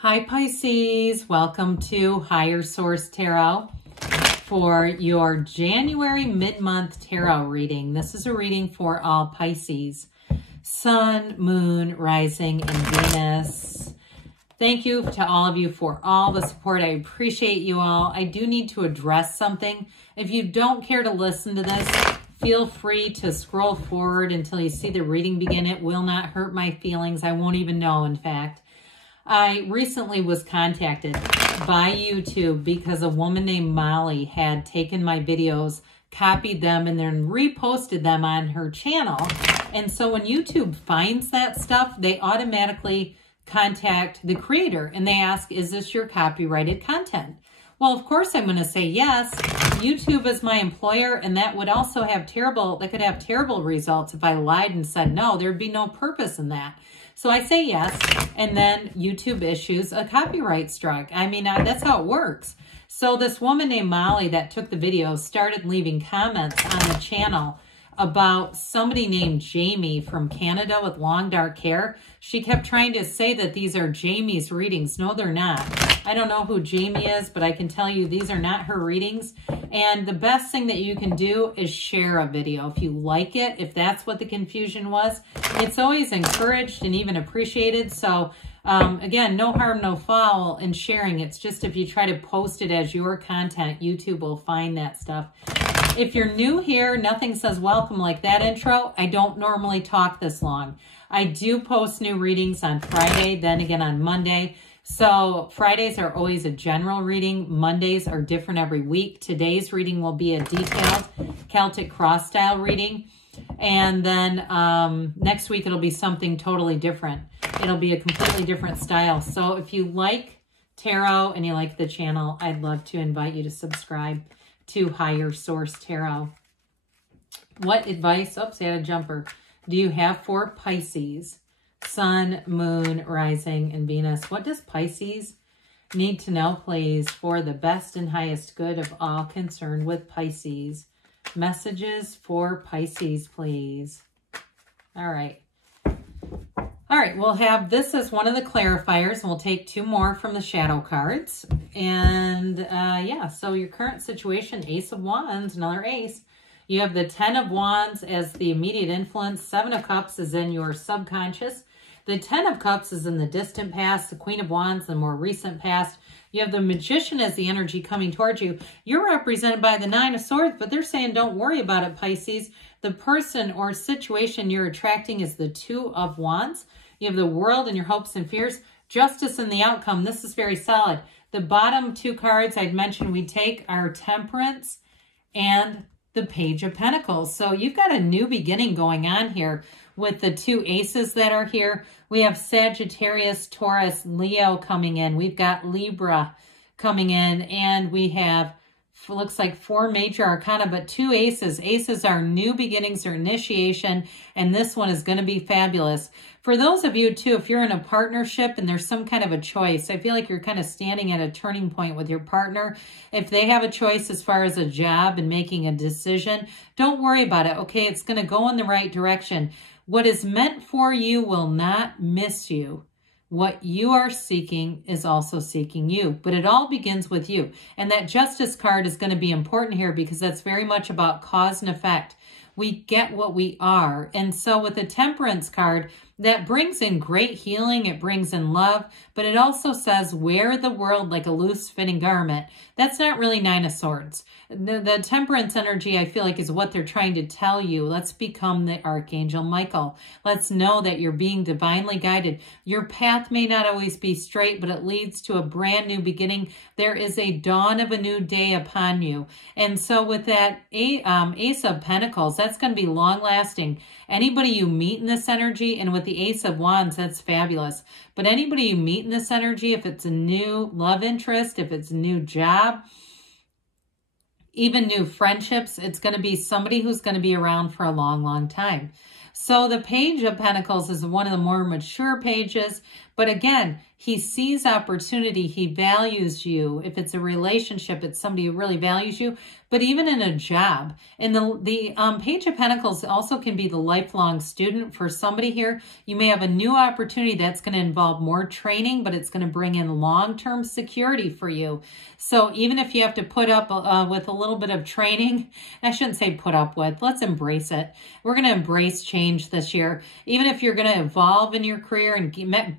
Hi Pisces, welcome to Higher Source Tarot for your January mid-month tarot reading. This is a reading for all Pisces, Sun, Moon, Rising, and Venus. Thank you to all of you for all the support. I appreciate you all. I do need to address something. If you don't care to listen to this, feel free to scroll forward until you see the reading begin. It will not hurt my feelings. I won't even know, in fact. I recently was contacted by YouTube because a woman named Molly had taken my videos, copied them, and then reposted them on her channel. And so when YouTube finds that stuff, they automatically contact the creator and they ask, is this your copyrighted content? Well, of course I'm going to say yes. YouTube is my employer, and that would also have terrible results if I lied and said no. There'd be no purpose in that. So I say yes, and then YouTube issues a copyright strike. I mean, that's how it works. So this woman named Molly that took the video started leaving comments on the channel about somebody named Jamie from Canada with long dark hair. She kept trying to say that these are Jamie's readings. No, they're not. I don't know who Jamie is, but I can tell you these are not her readings. And the best thing that you can do is share a video. If you like it, if that's what the confusion was, it's always encouraged and even appreciated. So again, no harm, no foul in sharing. It's just if you try to post it as your content, YouTube will find that stuff. If you're new here, nothing says welcome like that intro. I don't normally talk this long. I do post new readings on Friday, then again on Monday. So Fridays are always a general reading. Mondays are different every week. Today's reading will be a detailed Celtic cross style reading. And then next week it'll be something totally different. It'll be a completely different style. So if you like tarot and you like the channel, I'd love to invite you to subscribe to Higher Source Tarot. What advice, oops, I had a jumper, do you have for Pisces? Sun, Moon, Rising, and Venus. What does Pisces need to know, please, for the best and highest good of all concerned with Pisces? Messages for Pisces, please. All right. All right, we'll have this as one of the clarifiers, and we'll take two more from the shadow cards. And yeah, so your current situation, Ace of Wands, another ace. You have the 10 of Wands as the immediate influence. 7 of Cups is in your subconscious. The 10 of Cups is in the distant past. The Queen of Wands, the more recent past. You have the Magician as the energy coming towards you. You're represented by the 9 of Swords, but they're saying don't worry about it, Pisces. The person or situation you're attracting is the 2 of Wands. You have the World and your hopes and fears. Justice in the outcome. This is very solid. The bottom two cards I'd mentioned we take are Temperance and the Page of Pentacles. So you've got a new beginning going on here with the two aces that are here. We have Sagittarius, Taurus, Leo coming in. We've got Libra coming in, and we have, looks like 4 major arcana, but 2 aces. Aces are new beginnings or initiation, and this one is going to be fabulous. For those of you, too, if you're in a partnership and there's some kind of a choice, I feel like you're kind of standing at a turning point with your partner. If they have a choice as far as a job and making a decision, don't worry about it, okay? It's going to go in the right direction. What is meant for you will not miss you. What you are seeking is also seeking you, but it all begins with you. And that Justice card is going to be important here because that's very much about cause and effect. We get what we are. And so with the Temperance card, that brings in great healing. It brings in love, but it also says wear the world like a loose fitting garment. That's not really 9 of Swords. The Temperance energy, I feel like, is what they're trying to tell you. Let's become the Archangel Michael. Let's know that you're being divinely guided. Your path may not always be straight, but it leads to a brand new beginning. There is a dawn of a new day upon you. And so with that Ace of Pentacles, that's going to be long lasting. Anybody you meet in this energy, and with the Ace of Wands, that's fabulous. But anybody you meet in this energy, if it's a new love interest, if it's a new job, even new friendships, it's going to be somebody who's going to be around for a long, long time. So the Page of Pentacles is one of the more mature pages, But again, he sees opportunity. He values you. If it's a relationship, it's somebody who really values you. But even in a job, and the Page of Pentacles also can be the lifelong student for somebody here. You may have a new opportunity that's going to involve more training, but it's going to bring in long-term security for you. So even if you have to put up with a little bit of training, I shouldn't say put up with, let's embrace it. We're going to embrace change this year. Even if you're going to evolve in your career and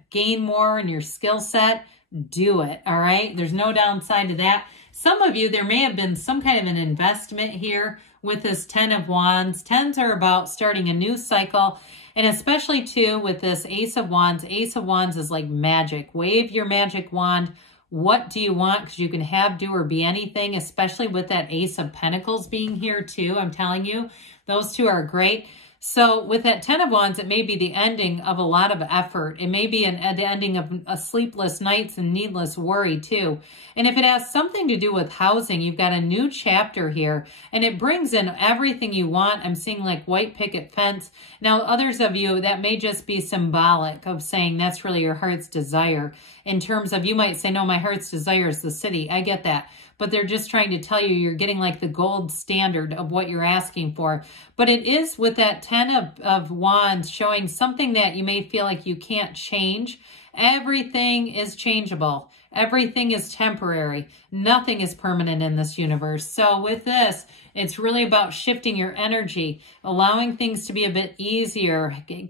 gain more in your skill set, do it, all right? There's no downside to that. Some of you, there may have been some kind of an investment here with this 10 of Wands. 10s are about starting a new cycle, and especially too with this Ace of Wands. Ace of Wands is like magic. Wave your magic wand. What do you want? Because you can have, do, or be anything, especially with that Ace of Pentacles being here too. I'm telling you, those two are great. So with that 10 of Wands, it may be the ending of a lot of effort. It may be the ending of sleepless nights and needless worry too. And if it has something to do with housing, you've got a new chapter here, and it brings in everything you want. I'm seeing like white picket fence. Now, others of you, that may just be symbolic of saying that's really your heart's desire. In terms of, you might say, no, my heart's desire is the city. I get that. But they're just trying to tell you you're getting like the gold standard of what you're asking for. But it is with that 10 of Wands showing something that you may feel like you can't change. Everything is changeable. Everything is temporary. Nothing is permanent in this universe. So with this, it's really about shifting your energy, allowing things to be a bit easier,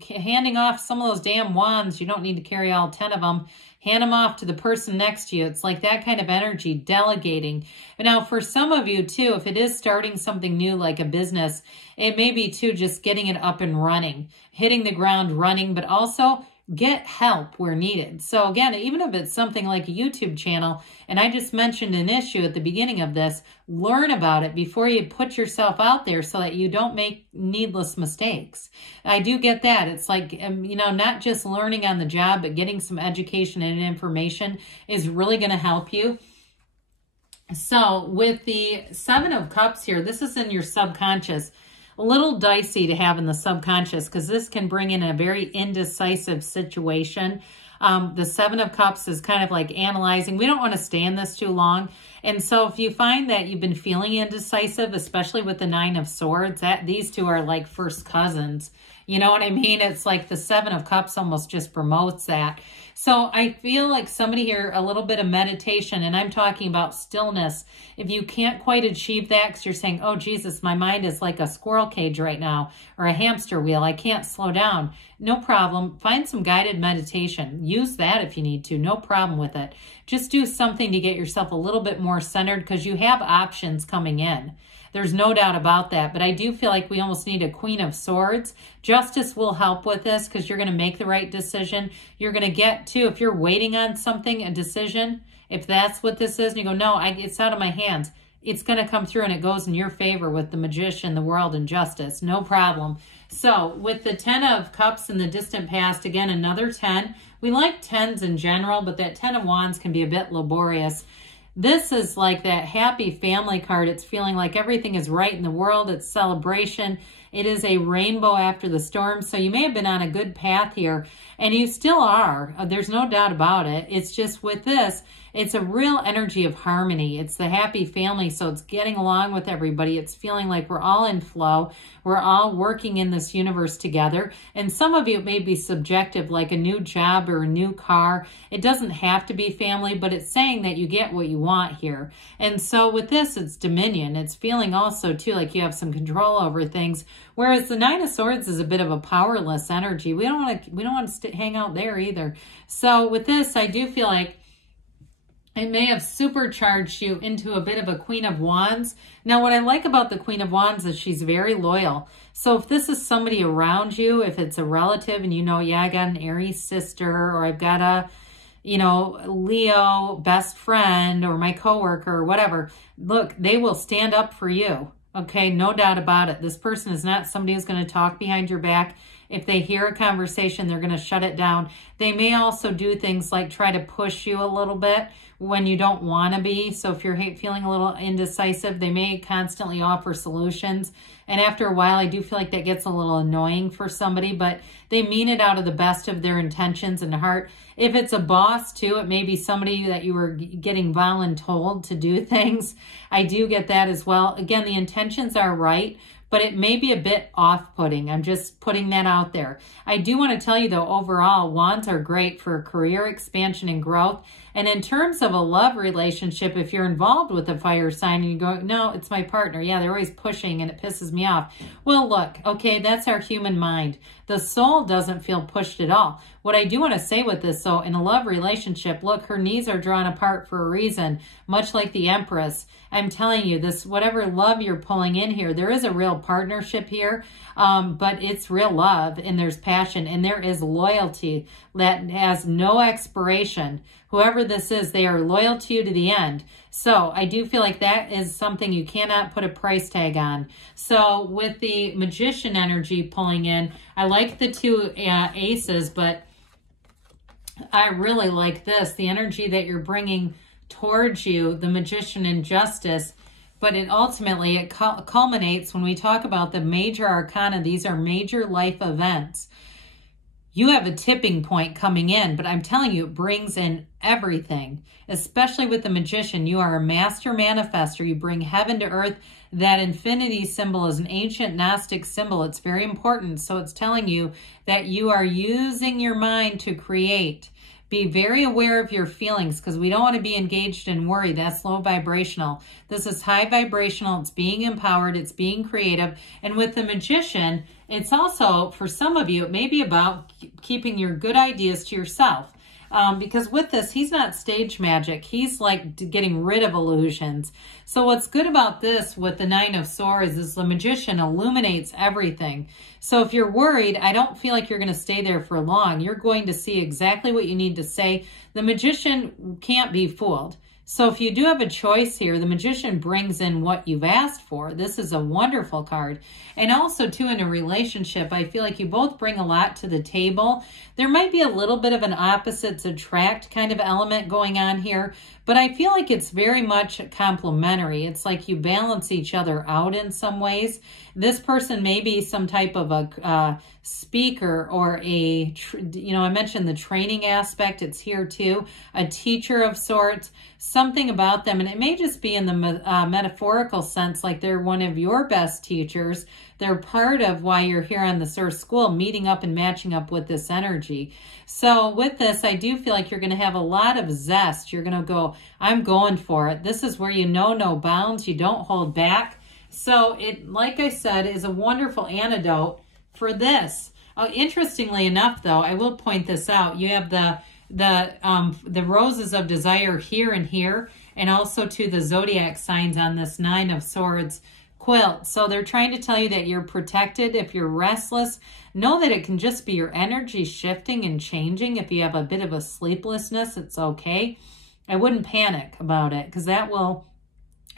handing off some of those damn wands. You don't need to carry all 10 of them. Hand them off to the person next to you. It's like that kind of energy, delegating. And now for some of you too, if it is starting something new like a business, it may be too just getting it up and running, hitting the ground running, but also get help where needed. So again, even if it's something like a YouTube channel, and I just mentioned an issue at the beginning of this, learn about it before you put yourself out there so that you don't make needless mistakes. I do get that. It's like, you know, not just learning on the job, but getting some education and information is really going to help you. So with the 7 of Cups here, this is in your subconscious. A little dicey to have in the subconscious because this can bring in a very indecisive situation. The 7 of Cups is kind of like analyzing. We don't want to stay in this too long. And so if you find that you've been feeling indecisive, especially with the 9 of Swords, these two are like first cousins. You know what I mean? It's like the 7 of Cups almost just promotes that. So I feel like somebody here, a little bit of meditation, and I'm talking about stillness. If you can't quite achieve that because you're saying, oh, Jesus, my mind is like a squirrel cage right now or a hamster wheel. I can't slow down. No problem. Find some guided meditation. Use that if you need to. No problem with it. Just do something to get yourself a little bit more centered because you have options coming in. There's no doubt about that. But I do feel like we almost need a Queen of Swords. Justice will help with this because you're going to make the right decision. You're going to get to, if you're waiting on something, a decision, if that's what this is, and you go, no, it's out of my hands, it's going to come through and it goes in your favor with the Magician, the World, and Justice. No problem. So with the 10 of Cups in the distant past, again, another 10. We like 10s in general, but that 10 of Wands can be a bit laborious. This is like that happy family card. It's feeling like everything is right in the world. It's celebration. It is a rainbow after the storm. So you may have been on a good path here, and you still are. There's no doubt about it. It's just with this, it's a real energy of harmony. It's the happy family, so it's getting along with everybody. It's feeling like we're all in flow. We're all working in this universe together. And some of you, it may be subjective, like a new job or a new car. It doesn't have to be family, but it's saying that you get what you want here. And so with this, it's dominion. It's feeling also, too, like you have some control over things. Whereas the 9 of Swords is a bit of a powerless energy. We don't want to hang out there either. So with this, I do feel like it may have supercharged you into a bit of a Queen of Wands. Now, what I like about the Queen of Wands is she's very loyal. So if this is somebody around you, if it's a relative and you know, yeah, I got an Aries sister, or I've got a, you know, Leo best friend, or my coworker, or whatever, look, they will stand up for you. Okay, no doubt about it. This person is not somebody who's going to talk behind your back. If they hear a conversation, they're going to shut it down. They may also do things like try to push you a little bit when you don't want to be. So if you're feeling a little indecisive, they may constantly offer solutions. And after a while, I do feel like that gets a little annoying for somebody, but they mean it out of the best of their intentions and heart. If it's a boss too, it may be somebody that you were getting voluntold to do things. I do get that as well. Again, the intentions are right, but it may be a bit off-putting. I'm just putting that out there. I do want to tell you though, overall, wands are great for career expansion and growth. And in terms of a love relationship, if you're involved with a fire sign and you go, no, it's my partner. Yeah, they're always pushing and it pisses me off. Well, look, okay, that's our human mind. The soul doesn't feel pushed at all. What I do want to say with this, so in a love relationship, look, her knees are drawn apart for a reason, much like the Empress. I'm telling you, this, whatever love you're pulling in here, there is a real partnership here, but it's real love and there's passion and there is loyalty that has no expiration. Whoever this is, they are loyal to you to the end. So I do feel like that is something you cannot put a price tag on. So with the Magician energy pulling in, I like the two aces, but I really like this, the energy that you're bringing towards you, the Magician and Justice. But it ultimately, it culminates when we talk about the major arcana. These are major life events. You have a tipping point coming in, but I'm telling you, it brings in everything, especially with the Magician. You are a master manifester. You bring heaven to earth. That infinity symbol is an ancient Gnostic symbol. It's very important. So it's telling you that you are using your mind to create. Be very aware of your feelings because we don't want to be engaged in worry. That's low vibrational. This is high vibrational. It's being empowered. It's being creative. And with the Magician, it's also, for some of you, it may be about keeping your good ideas to yourself. Because with this, he's not stage magic. He's like getting rid of illusions. So what's good about this with the Nine of Swords is the Magician illuminates everything. So if you're worried, I don't feel like you're going to stay there for long. You're going to see exactly what you need to say. The Magician can't be fooled. So if you do have a choice here, the Magician brings in what you've asked for. This is a wonderful card. And also, too, in a relationship, I feel like you both bring a lot to the table. There might be a little bit of an opposites attract kind of element going on here, but I feel like it's very much complementary. It's like you balance each other out in some ways. This person may be some type of a speaker or a, I mentioned the training aspect. It's here too. A teacher of sorts, something about them. And it may just be in the metaphorical sense, like they're one of your best teachers. They're part of why you're here on this Earth School, meeting up and matching up with this energy. So with this, I do feel like you're going to have a lot of zest. You're going to go, I'm going for it. This is where you know no bounds. You don't hold back. So it, like I said, is a wonderful antidote for this. Interestingly enough, though, I will point this out. You have the roses of desire here and here, and also to the zodiac signs on this Nine of Swords quilt. So they're trying to tell you that you're protected. If you're restless, know that it can just be your energy shifting and changing. If you have a bit of a sleeplessness, it's okay. I wouldn't panic about it because that will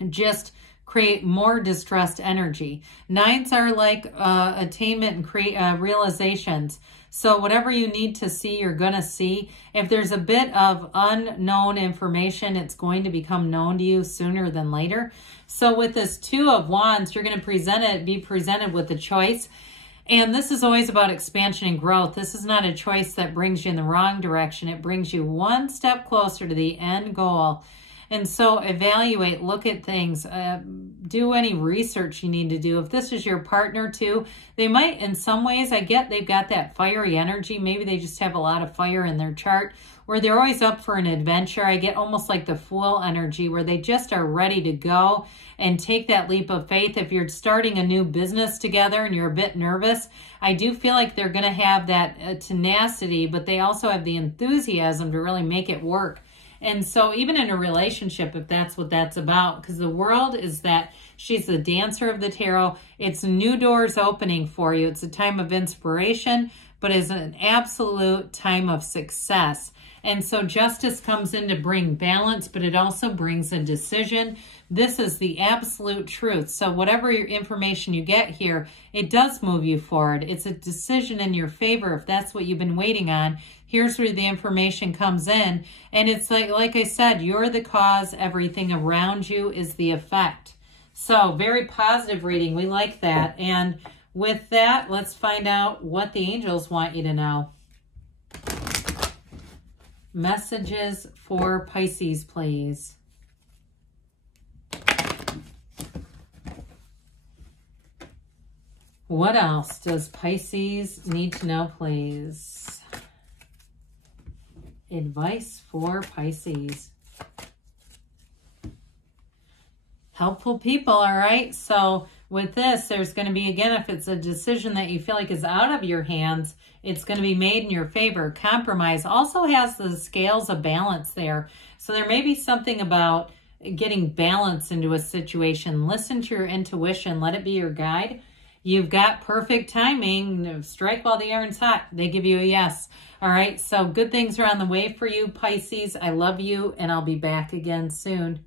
just create more distressed energy. Nines are like attainment and realizations. So whatever you need to see, you're going to see. If there's a bit of unknown information, it's going to become known to you sooner than later. So with this Two of Wands, you're going to be presented with a choice. And this is always about expansion and growth. This is not a choice that brings you in the wrong direction. It brings you one step closer to the end goal. And so evaluate, look at things, do any research you need to do. If this is your partner too, they might, in some ways, I get they've got that fiery energy. Maybe they just have a lot of fire in their chart where they're always up for an adventure. I get almost like the Fool energy where they just are ready to go and take that leap of faith. If you're starting a new business together and you're a bit nervous, I do feel like they're going to have that tenacity, but they also have the enthusiasm to really make it work. And so even in a relationship, if that's what that's about, because the world is that she's the dancer of the tarot, it's new doors opening for you. It's a time of inspiration, but it's an absolute time of success. And so justice comes in to bring balance, but it also brings a decision. This is the absolute truth. So whatever your information you get here, it does move you forward. It's a decision in your favor if that's what you've been waiting on. Here's where the information comes in. And it's like I said, you're the cause. Everything around you is the effect. So very positive reading. We like that. And with that, let's find out what the angels want you to know. Messages for Pisces, please. What else does Pisces need to know, please? Advice for Pisces. Helpful people, all right? So with this, there's going to be, again, if it's a decision that you feel like is out of your hands, it's going to be made in your favor. Compromise also has the scales of balance there. So there may be something about getting balance into a situation. Listen to your intuition. Let it be your guide. You've got perfect timing. Strike while the iron's hot. They give you a yes. All right, so good things are on the way for you, Pisces. I love you, and I'll be back again soon.